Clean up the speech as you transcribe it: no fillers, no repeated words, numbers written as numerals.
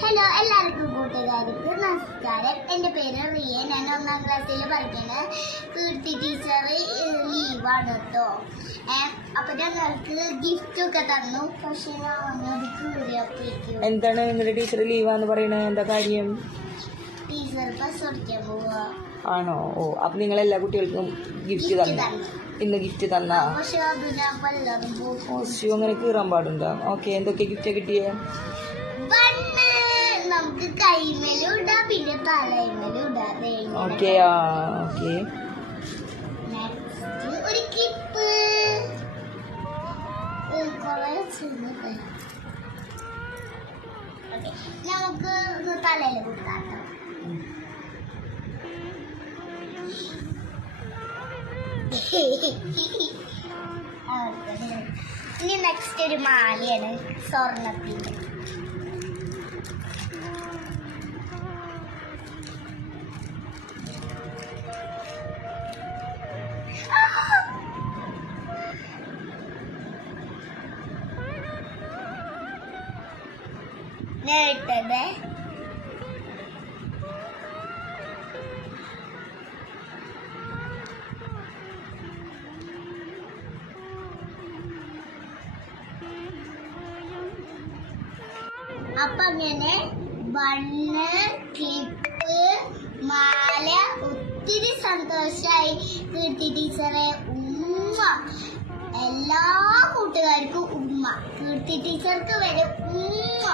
Hello എല്ലാവർക്കും കൂട്ടുകാർക്ക് നമസ്കാരം. എൻ്റെ പേര് റിയ. ഞാൻ 1ാം ക്ലാസ്സിൽ പഠിക്കുന്നത്. കീർത്തി ടീച്ചർ ലീവാണ് കേട്ടോ. അപ്പൊ ഞങ്ങൾക്ക് ഗിഫ്റ്റ് ഒക്കെ തന്നു. പക്ഷെ അത് കീറിയപ്പോഴേക്കും എന്താണ് നിങ്ങളുടെ ടീച്ചർ ലീവാന്ന് പറയണത്? എന്താ കാര്യം? ടീച്ചർ ബസ് ഓടിക്കാൻ പോവാ. ആണോ? ഓ, അപ്പൊ നിങ്ങൾ എല്ലാ കുട്ടികൾക്കും ഗിഫ്റ്റ് തന്നു. ഇന്ന് ഗിഫ്റ്റ് തന്നാ? പക്ഷെ അത് ഞാൻ പലതും ഓ, അങ്ങനെ കീറാൻ പാടുണ്ടോ? ഓക്കെ, എന്തൊക്കെ ഗിഫ്റ്റ് കിട്ടിയേ? നമുക്ക് കൈമേലും ഇടാം, പിന്നെ തലയിമേലും ഇടാം. Okay, okay. ഒരു ക്ലിപ്പ് നമുക്ക് തലയിൽ കൊടുക്കാം. ഇനി നെക്സ്റ്റ് ഒരു മാലയാണ് സ്വർണ്ണത്തിന്റെ. നേട്ടത് അപ്പൊ അങ്ങനെ ബണ്ണ്, ക്ലിപ്പ്, മാല, ഒത്തിരി സന്തോഷായി. കീർത്തി ടീച്ചറെ ഉമ്മ, എല്ലാ കൂട്ടുകാർക്കും ഉമ്മ, കീർത്തി ടീച്ചർക്ക് വരെ ഉമ്മ.